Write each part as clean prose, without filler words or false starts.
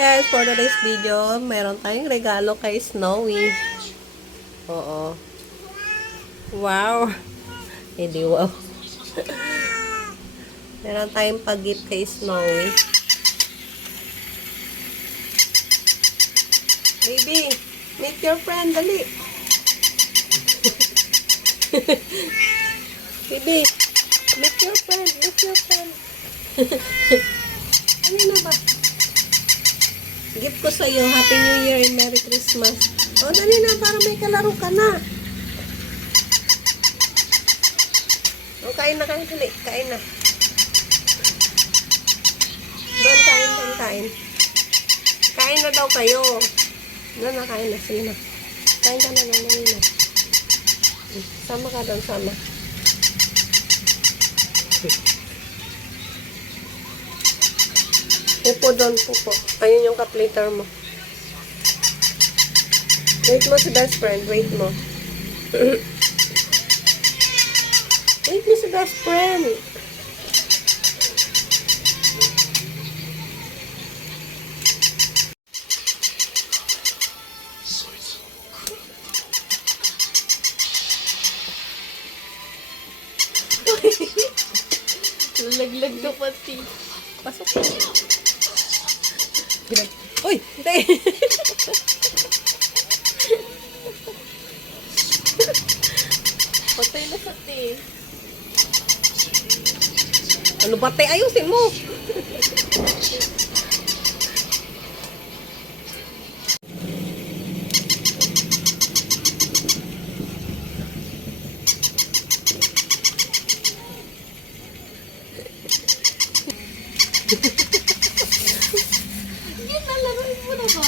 guys, for today's video, meron tayong regalo kay Snowy. Oo. Wow. Hindi wow. Meron tayong pag-gift kay Snowy. Baby, meet your friend, dali. Baby, meet your friend, meet your friend. Ano na ba? Gift ko sa iyo. Happy New Year and Merry Christmas. O, dali na para may kalaro ka na. O, kain na, kain. Dali, kain na. Doon, kain, doon, kain. Kain na daw kayo. Doon na, kain na. Sige na. Kain ka na, dali na. Sama ka doon, sama. Pupo doon, pupo. Ayun yung cup later mo. Wait mo si best friend. Wait mo. Wait mo si best friend. Lalaglag na pati. Pasok mo. Uy! Hindi! Patay na sa te. Ano ba te? Ayusin mo! Yan na, laruin mo na ba?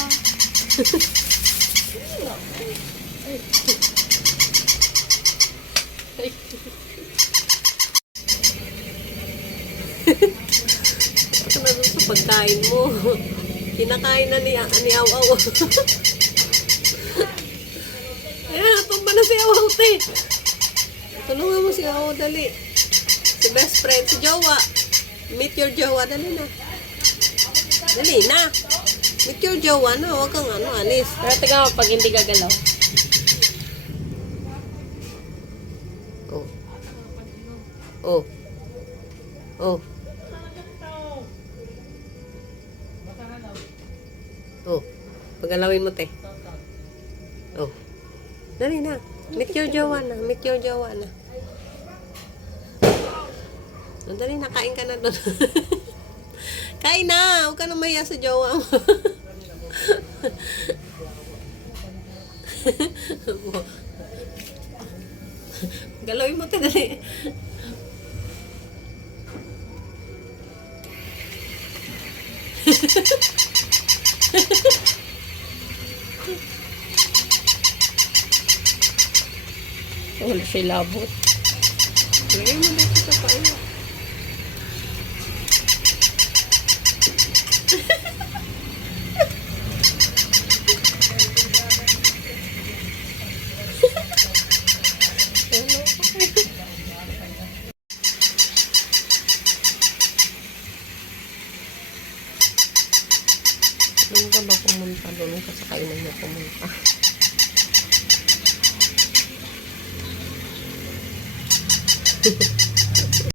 Ito na doon sa pagkain mo. Kinakain na ni Awaw. Ayan, tumba na si Awaw, te. Tulungan mo si Awaw, dali. Si best friend, si Jowa. Meet your Jowa, dali na. Dali na. Meet your Jowa na, huwag kang alis. Pero taga pag hindi gagalaw. Oh. Oh. Oh. Oh. Pagalawin mo, te. Oh. Dali na. Meet your Jowa na. Meet your Jowa na. Oh, dali na. Kain ka na doon. Kain na. Huwag ka na mahiya sa Jowa mo. Galawin mo, te. Dali. Wala siya labot. Lagay mo dito sa pain. Doon ka ba pumunta? Doon ka sa kainan niya pumunta.